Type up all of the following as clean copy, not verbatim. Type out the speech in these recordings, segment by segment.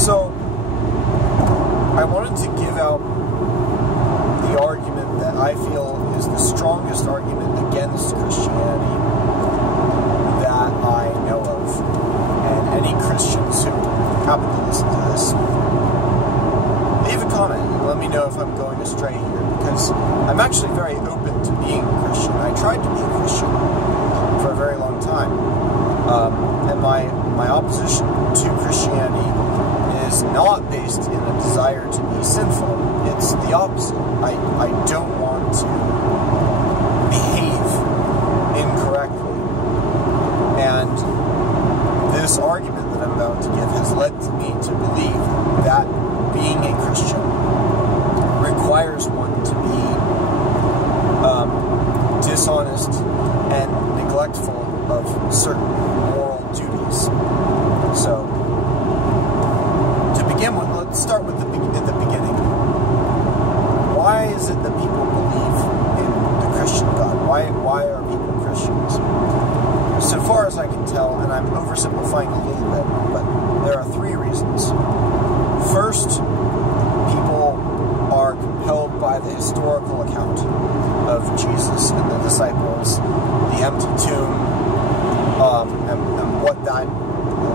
So, I wanted to give out the argument that I feel is the strongest argument against Christianity that I know of. And any Christians who happen to listen to this, leave a comment and let me know if I'm going astray here, because I'm actually very open to being a Christian. I tried to be a Christian for a very long time. And my opposition to Christianity is not based in a desire to be sinful. It's the opposite. I don't want to behave incorrectly. And this argument that I'm about to give has led me to believe that being a Christian requires one to be dishonest and neglectful of certain moral duties. So, to begin with, let's start with at the beginning. Why is it that people believe in the Christian God? Why are people Christians? So far as I can tell, and I'm oversimplifying a little bit, but there are three reasons. First, people are compelled by the historical account of Jesus and the disciples, the empty tomb, and what that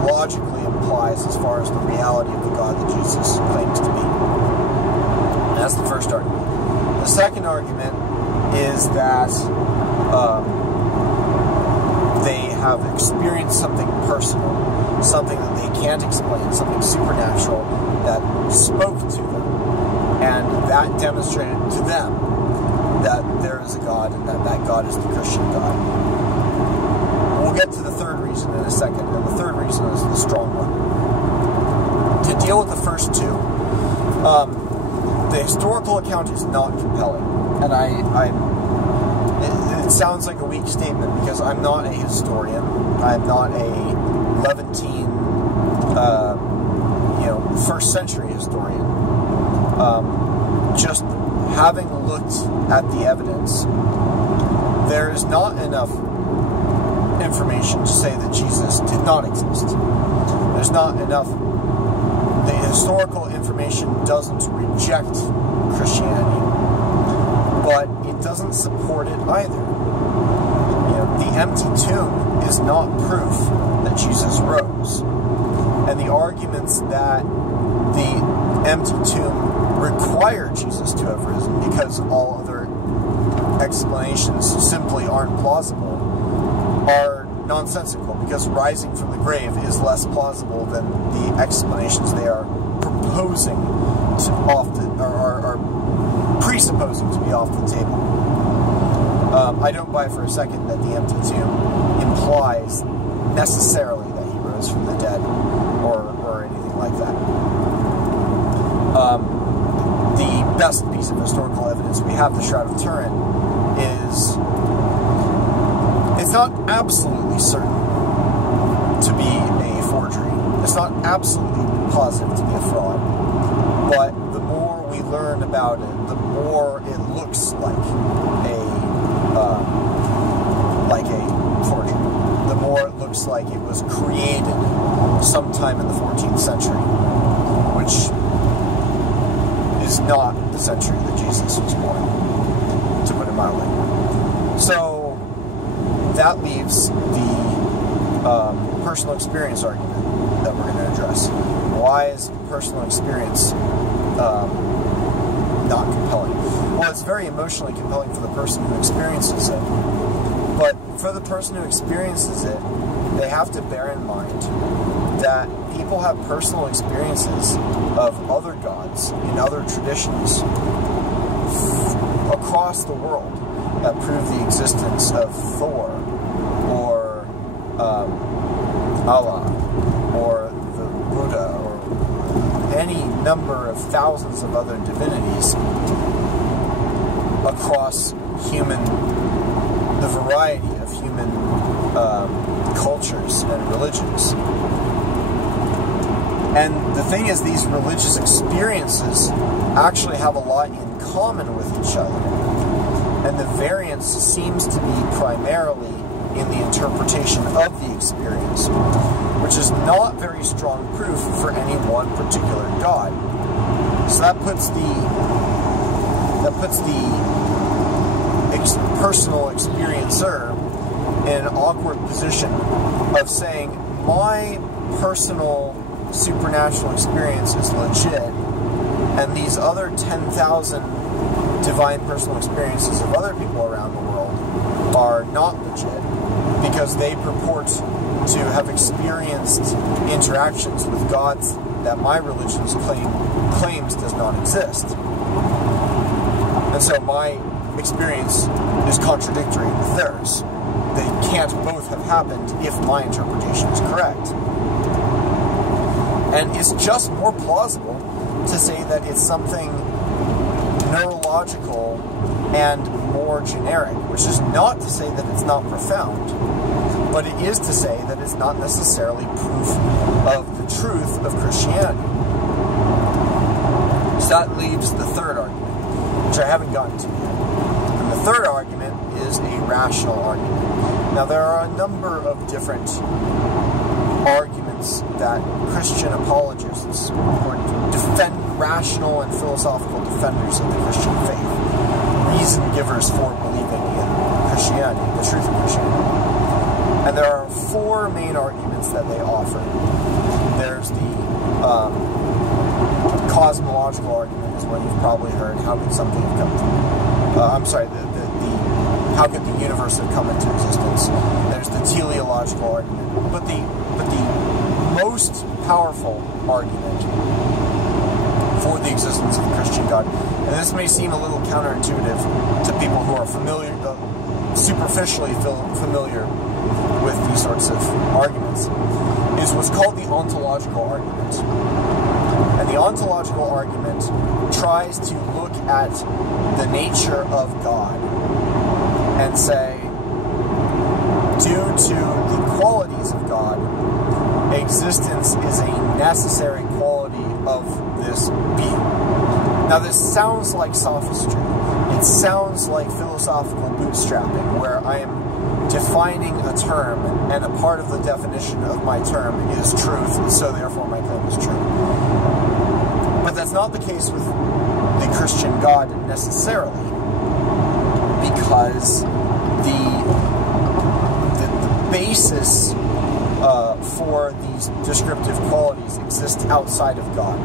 logically implies as far as the reality of the God that Jesus claims to be. And that's the first argument. The second argument is that they have experienced something personal, something that they can't explain, something supernatural that spoke to them, and that demonstrated to them that there is a God and that God is the Christian God. We'll get to the third reason in a second, and the third reason is the strong one. To deal with the first two, the historical account is not compelling, and it sounds like a weak statement because I'm not a historian. I'm not a Levantine, first century historian. Just having looked at the evidence, there is not enough information to say that Jesus did not exist. There's not enough. The historical information doesn't reject Christianity, but it doesn't support it either. The empty tomb is not proof that Jesus rose. And the arguments that the empty tomb required Jesus to have risen because all other explanations simply aren't plausible are nonsensical, because rising from the grave is less plausible than the explanations they are proposing to are presupposing to be off the table. I don't buy for a second that the empty tomb implies necessarily that he rose from the dead or anything like that. The best piece of historical evidence we have, the Shroud of Turin, is it's not absolutely certain to be a forgery. It's not absolutely positive to be a fraud. But the more we learn about it, the more it looks like a forgery. The more it looks like it was created sometime in the 14th century, which is not the century that Jesus was born, to put it mildly. So that leaves the personal experience argument that we're going to address. Why is personal experience not compelling? Well, it's very emotionally compelling for the person who experiences it. But for the person who experiences it, they have to bear in mind that people have personal experiences of other gods in other traditions across the world that prove the existence of Thor or Allah or the Buddha or any number of thousands of other divinities across the variety of human cultures and religions. And the thing is, these religious experiences actually have a lot in common with each other. And the variance seems to be primarily in the interpretation of the experience, which is not very strong proof for any one particular God. So that puts the personal experiencer in an awkward position of saying, my personal supernatural experience is legit, and these other 10,000 divine personal experiences of other people around the world are not legit because they purport to have experienced interactions with gods that my religion's claims does not exist. And so my experience is contradictory with theirs. They can't both have happened if my interpretation is correct. And it's just more plausible to say that it's something neurological and more generic, which is not to say that it's not profound, but it is to say that it's not necessarily proof of the truth of Christianity. So that leaves the third argument, which I haven't gotten to yet. And the third argument is a rational argument. Now, there are a number of different arguments that Christian apologists, or rational and philosophical defenders of the Christian faith, reason givers for believing in Christianity, the truth of Christianity. And there are four main arguments that they offer. There's the cosmological argument, is one you've probably heard. How could something have come to? How could the universe have come into existence? There's the teleological argument, but the most powerful argument for the existence of the Christian God, and this may seem a little counterintuitive to people who are superficially familiar with these sorts of arguments, is what's called the ontological argument. And the ontological argument tries to look at the nature of God and say, due to the qualities of God, existence is a necessary quality of this being. Now, this sounds like sophistry. It sounds like philosophical bootstrapping, where I am defining a term, and a part of the definition of my term is truth, so therefore my claim is true. But that's not the case with the Christian God necessarily, because the basis for these descriptive qualities exist outside of God.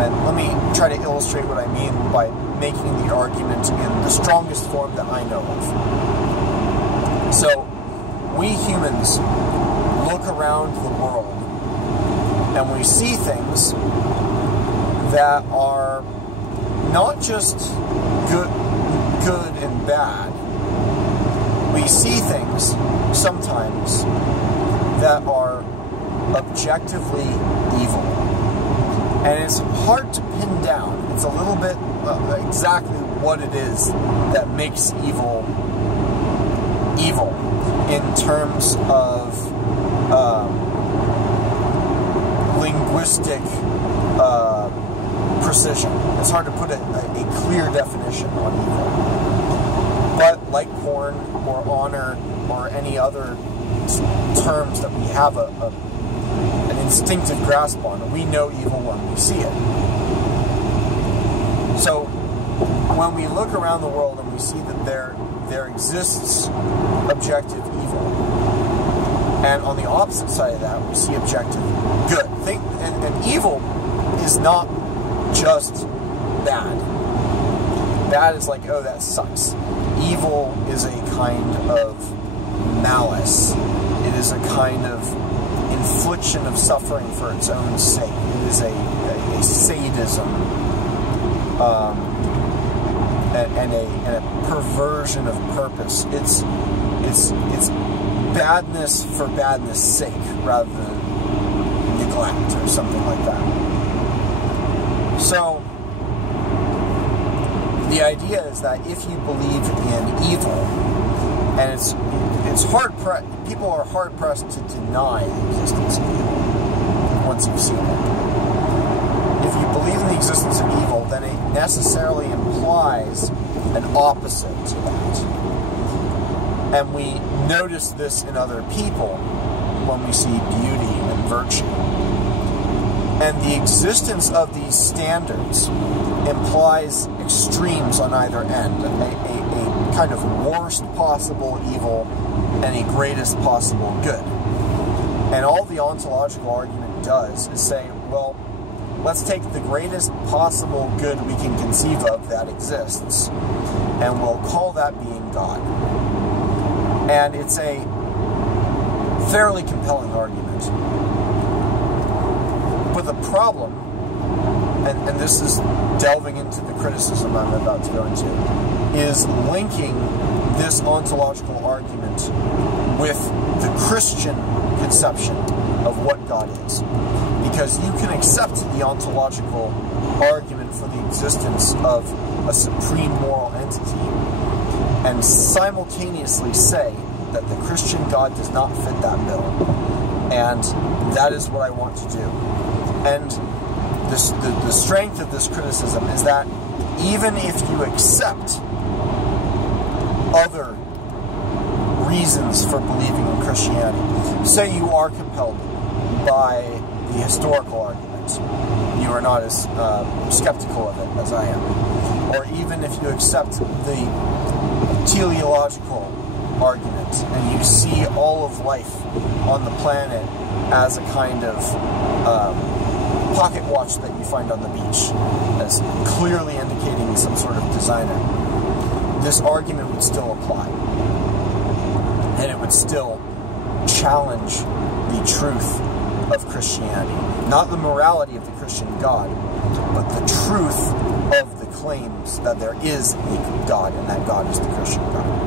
And let me try to illustrate what I mean by making the argument in the strongest form that I know of. So, we humans look around the world and we see things that are not just good and bad. We see things sometimes that are objectively evil. And it's hard to pin down. It's a little bit exactly what it is that makes evil evil in terms of linguistic precision. It's hard to put a clear definition on evil. But like porn or honor or any other terms that we have an instinctive grasp on, we know evil when we see it. So when we look around the world and we see that there exists objective evil, and on the opposite side of that we see objective good. And evil is not just bad. Bad is like, oh, that sucks. Evil is a kind of malice. It is a kind of infliction of suffering for its own sake. It is a sadism and a perversion of purpose. It's badness for badness' sake rather than neglect or something like that. So the idea is that if you believe in evil, and it's people are hard pressed to deny the existence of evil once you've seen it. If you believe in the existence of evil, then it necessarily implies an opposite to that. And we notice this in other people when we see beauty and virtue. And the existence of these standards implies extremes on either end, a kind of worst possible evil and a greatest possible good. And all the ontological argument does is say, well, let's take the greatest possible good we can conceive of that exists, and we'll call that being God. And it's a fairly compelling argument. But the problem, and this is delving into the criticism I'm about to go into, is linking this ontological argument with the Christian conception of what God is. Because you can accept the ontological argument for the existence of a supreme moral entity and simultaneously say that the Christian God does not fit that bill. And that is what I want to do. And the strength of this criticism is that even if you accept other reasons for believing in Christianity, say you are compelled by the historical argument, you are not as skeptical of it as I am, or even if you accept the teleological argument and you see all of life on the planet as a kind of pocket watch that you find on the beach, as clearly indicating some sort of designer, this argument would still apply. And it would still challenge the truth of Christianity. Not the morality of the Christian God, but the truth of the claims that there is a God and that God is the Christian God.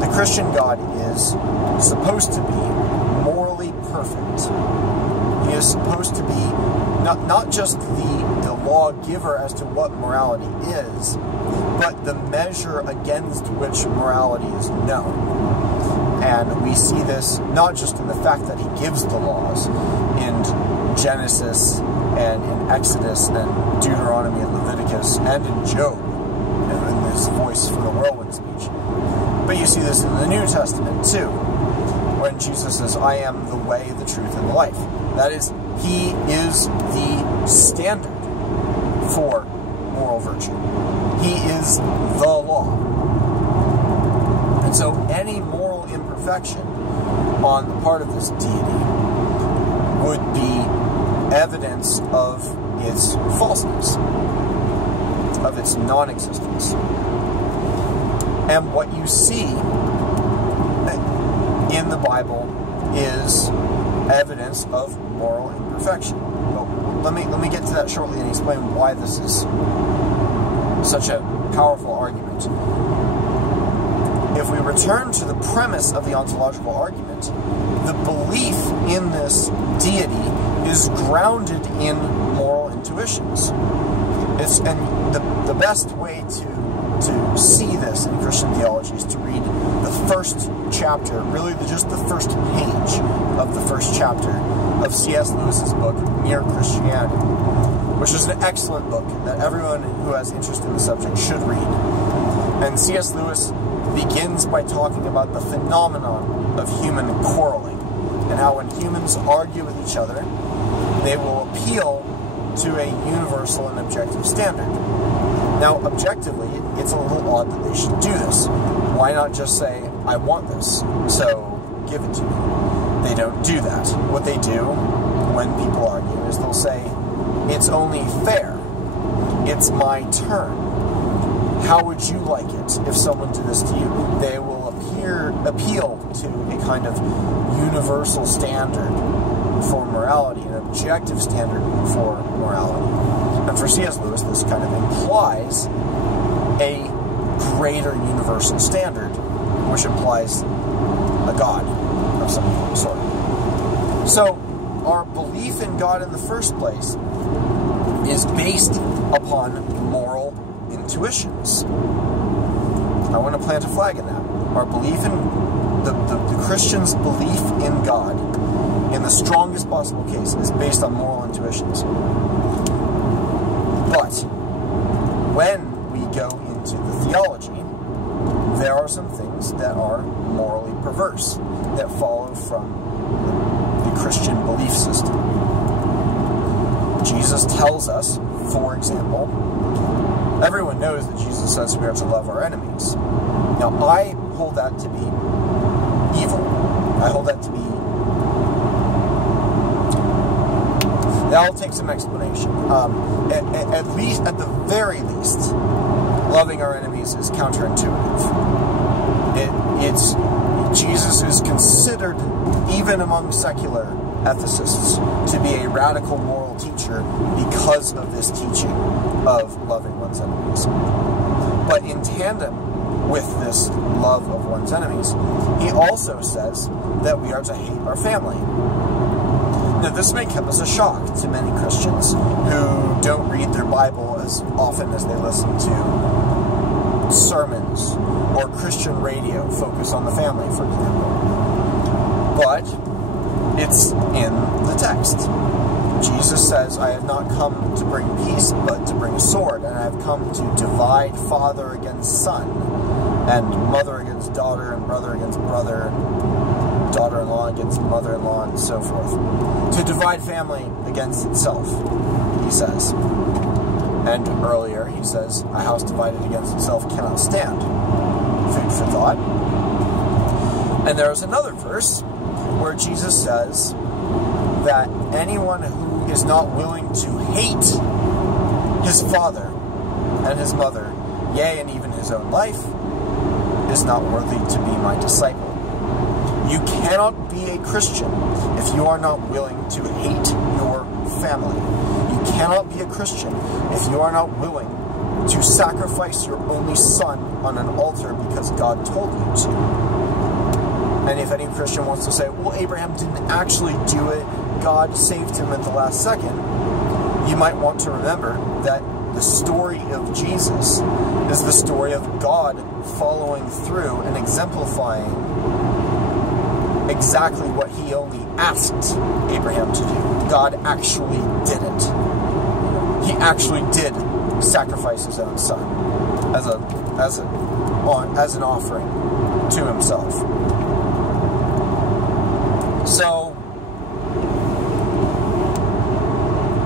The Christian God is supposed to be morally perfect. He is supposed to be not just the lawgiver as to what morality is, but the measure against which morality is known. And we see this not just in the fact that he gives the laws in Genesis and in Exodus and Deuteronomy and Leviticus and in Job, in his voice for the whirlwind speech. But you see this in the New Testament too, when Jesus says, I am the way, the truth, and the life. That is, he is the standard for moral virtue. He is the law. And so any moral imperfection on the part of this deity would be evidence of its falseness, of its non-existence. And what you see in the Bible is evidence of moral imperfection. But let me get to that shortly and explain why this is such a powerful argument. If we return to the premise of the ontological argument, the belief in this deity is grounded in moral intuitions. And the best way to see this in Christian theology is to read the first chapter, really just the first page of the first chapter of C.S. Lewis's book, Mere Christianity, which is an excellent book that everyone who has interest in the subject should read. And C.S. Lewis begins by talking about the phenomenon of human quarreling, and how when humans argue with each other, they will appeal to a universal and objective standard. Now, objectively, it's a little odd that they should do this. Why not just say, I want this, so give it to me? They don't do that. What they do when people argue is they'll say, it's only fair. It's my turn. How would you like it if someone did this to you? They will appeal to a kind of universal standard for morality, an objective standard for morality. And for C.S. Lewis, this kind of implies a greater universal standard, which implies a God of some sort. So, our belief in God in the first place is based upon moral intuitions. I want to plant a flag in that. Our belief in the Christian's belief in God, in the strongest possible case, is based on moral intuitions. But when go into the theology, there are some things that are morally perverse, that follow from the Christian belief system. Jesus tells us, for example, everyone knows that Jesus says we are to love our enemies. Now, I hold that to be evil. I hold that to be... That'll take some explanation. At the very least, loving our enemies is counterintuitive. Jesus is considered, even among secular ethicists, to be a radical moral teacher because of this teaching of loving one's enemies. But in tandem with this love of one's enemies, he also says that we are to hate our family. Now, this may come as a shock to many Christians who don't read their Bible as often as they listen to sermons or Christian radio focus on the family, for example. But it's in the text. Jesus says, I have not come to bring peace, but to bring a sword, and I have come to divide father against son, and mother against daughter, and brother against brother, and daughter-in-law against mother-in-law, and so forth. To divide family against itself, he says. And earlier he says, a house divided against itself cannot stand. Food for thought. And there is another verse where Jesus says that anyone who is not willing to hate his father and his mother, yea, and even his own life, is not worthy to be my disciple. You cannot be a Christian if you are not willing to hate your family. You cannot be a Christian if you are not willing to sacrifice your only son on an altar because God told you to. And if any Christian wants to say, well, Abraham didn't actually do it, God saved him at the last second, you might want to remember that the story of Jesus is the story of God following through and exemplifying exactly what he only asked Abraham to do. God actually did it. He actually did sacrifice his own son as an offering to himself. So,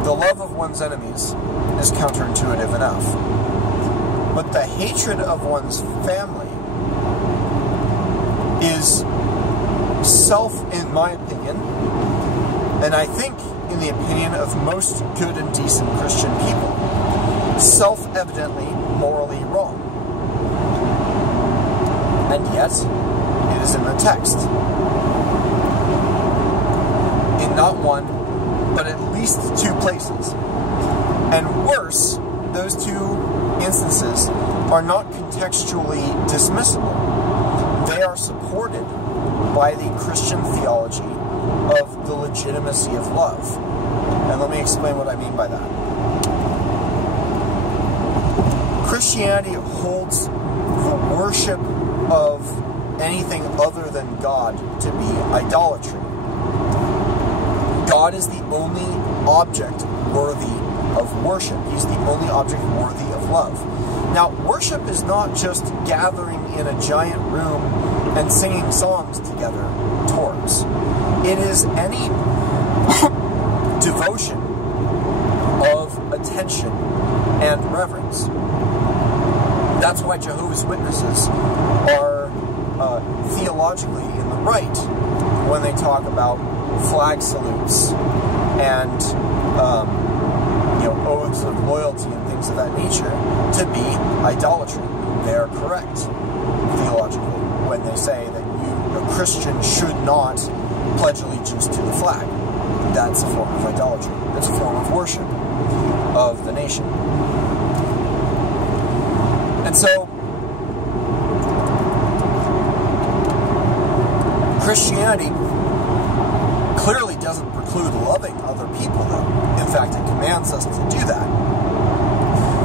the love of one's enemies is counterintuitive enough. But the hatred of one's family is in my opinion, and I think in the opinion of most good and decent Christian people, self-evidently morally wrong. And yet, it is in the text. In not one, but at least two places. And worse, those two instances are not contextually dismissible. They are supported by the Christian theology of the legitimacy of love. And let me explain what I mean by that. Christianity holds the worship of anything other than God to be idolatry. God is the only object worthy of worship. He's the only object worthy of love. Now, worship is not just gathering in a giant room and singing songs together towards. It is any devotion of attention and reverence. That's why Jehovah's Witnesses are theologically in the right when they talk about flag salutes and oaths of loyalty and things of that nature to be idolatry. They are correct theologically when they say that a Christian should not pledge allegiance to the flag. That's a form of idolatry. It's a form of worship of the nation. And so, Christianity clearly doesn't preclude loving other people, though. In fact, it commands us to do that.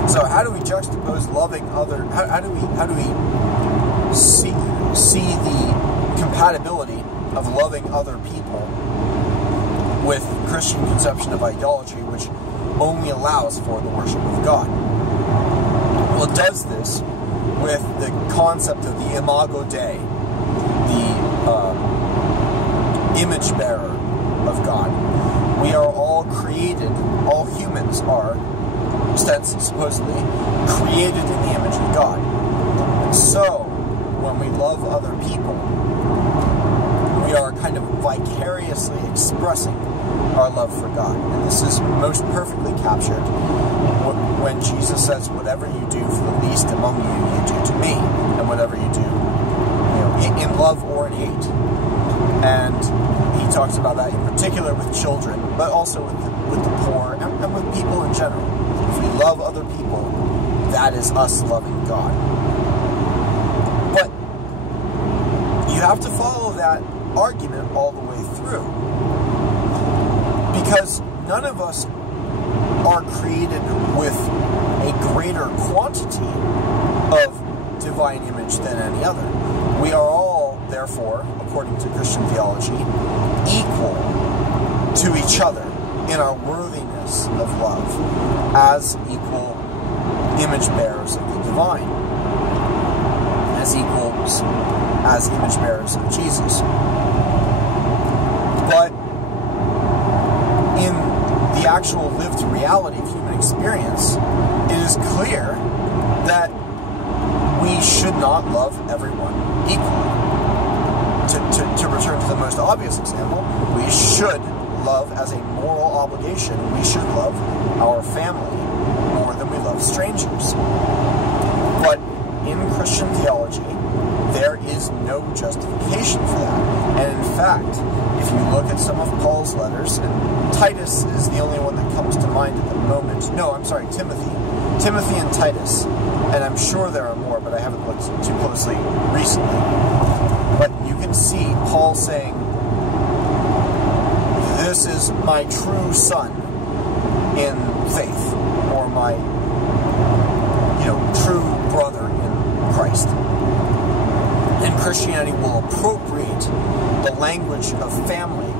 So how do we juxtapose loving other? How do we see the compatibility of loving other people with Christian conception of idolatry, which only allows for the worship of God? Well, it does this with the concept of the imago Dei, the image bearer of God. We are all created, all humans are, supposedly, created in the image of God. And so, when we love other people, we are kind of vicariously expressing our love for God. And this is most perfectly captured when Jesus says, whatever you do for the least among you, you do to me. And whatever you do, in love or in hate. And he talks about that in particular with children, but also with the poor and with people in general. If we love other people, that is us loving God. But you have to follow that argument all the way through. Because none of us are created with a greater quantity of divine image than any other. We are all, therefore, according to Christian theology, equal to each other in our worthiness of love as equal image bearers of the divine, as equals as image bearers of Jesus. But in the actual lived reality of human experience, it is clear that we should not love everyone equally. To return to the most obvious example, we should love as a moral obligation. We should love our family more than we love strangers. But in Christian theology, there is no justification for that. And in fact, if you look at some of Paul's letters, and Titus is the only one that comes to mind at the moment. No, I'm sorry, Timothy. Timothy and Titus. And I'm sure there are more, but I haven't looked too closely recently. But you can see Paul saying, this is my true son in faith, or my, true brother in Christ. And Christianity will appropriate the language of family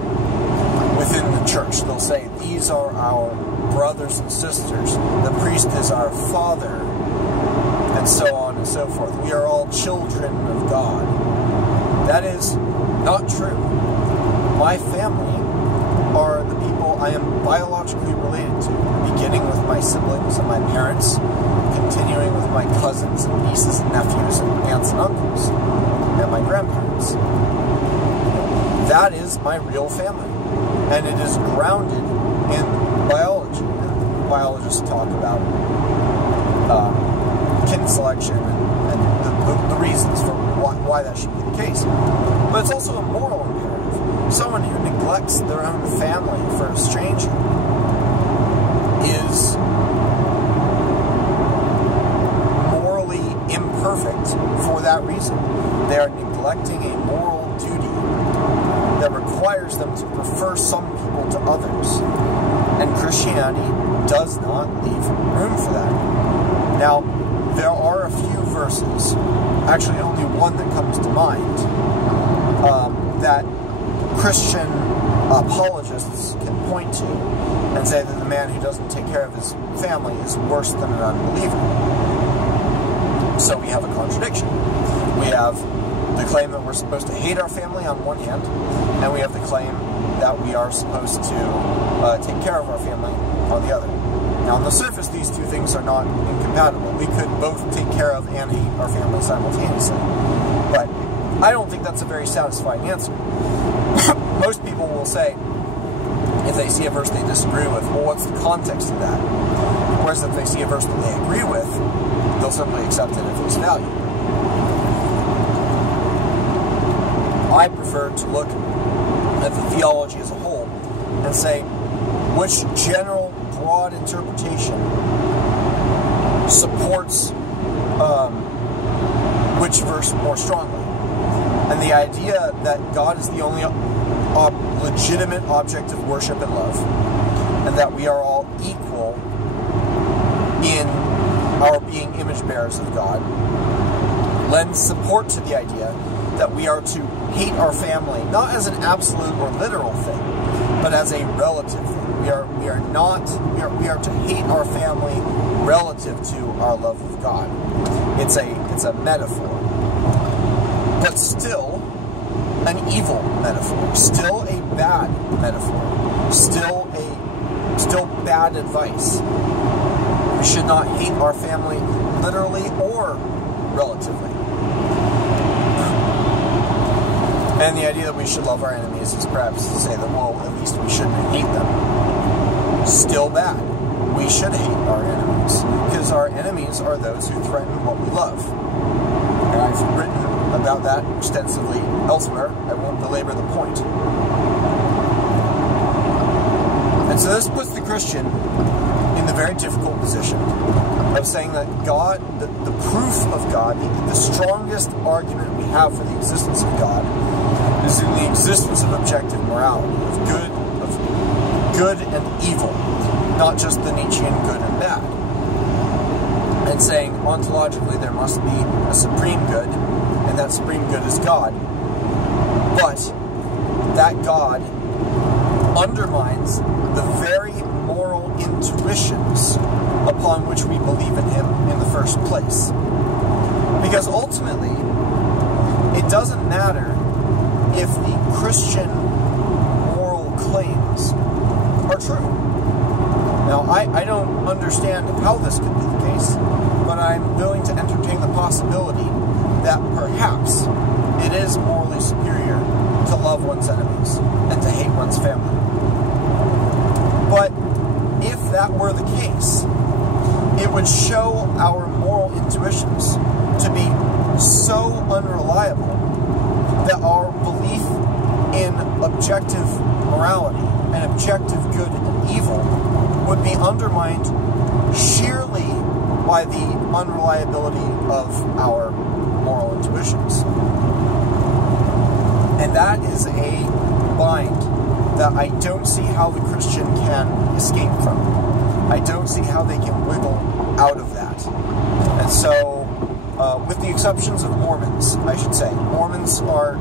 within the church. They'll say, these are our brothers and sisters. The priest is our father, and so on and so forth. We are all children of God. That is not true. My family are the people I am biologically related to, beginning with my siblings and my parents, continuing with my cousins and nieces and nephews and aunts and uncles, and my grandparents. That is my real family, and it is grounded in biology. Biologists talk about kin selection and the reasons for why that should be the case. But it's also a moral imperative. Someone who neglects their own family for a stranger is morally imperfect for that reason. They are neglecting a moral duty that requires them to prefer some people to others. And Christianity does not leave room for that. Now, there are a few verses, actually only one that comes to mind, that Christian apologists can point to and say that the man who doesn't take care of his family is worse than an unbeliever. So we have a contradiction. We have the claim that we're supposed to hate our family on one hand, and we have the claim that we are supposed to take care of our family on the other. Now, on the surface, these two things are not incompatible. We could both take care of and hate our family simultaneously. But I don't think that's a very satisfying answer. Most people will say, if they see a verse they disagree with, well, what's the context of that? Whereas if they see a verse that they agree with, they'll simply accept it at face value. I prefer to look at the theology as a whole and say, which general, broad interpretation supports which verse more strongly. And the idea that God is the only legitimate object of worship and love, and that we are all equal in our being image bearers of God, lends support to the idea that we are to hate our family, not as an absolute or literal thing, but as a relative thing. We are to hate our family relative to our love of God. It's a metaphor, but still an evil metaphor, still a bad metaphor, still bad advice. We should not hate our family literally or relatively. And the idea that we should love our enemies is perhaps to say that, well, at least we shouldn't hate them. Still bad. We should hate our enemies, because our enemies are those who threaten what we love. And I've written about that extensively elsewhere. I won't belabor the point. And so this puts the Christian in the very difficult position of saying that God, the proof of God, the strongest argument we have for the existence of God is in the existence of objective morality, of good and evil, not just the Nietzschean good and bad. And saying ontologically there must be a supreme good, and that supreme good is God. But that God undermines the very moral intuitions upon which we believe in Him in the first place. Because ultimately, it doesn't matter if the Christian moral claims are true. Now, I don't understand how this could be the case, but I'm willing to entertain the possibility that perhaps it is morally superior to love one's enemies and to hate one's family. But if that were the case, it would show our moral intuitions to be so unreliable that our belief in objective morality and objective good and evil would be undermined sheerly by the unreliability of our moral intuitions. And that is a bind that I don't see how the Christian can escape from. I don't see how they can wiggle out of that. And so, with the exceptions of Mormons, I should say, Mormons are,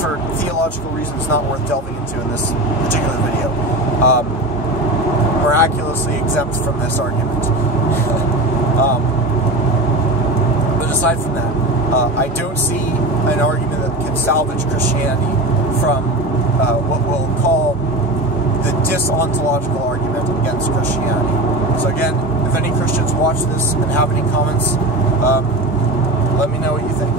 for theological reasons not worth delving into in this particular video, miraculously exempt from this argument. But aside from that, I don't see an argument that can salvage Christianity from what we'll call the Dis-Ontological argument against Christianity. So again, if any Christians watch this and have any comments, let me know what you think.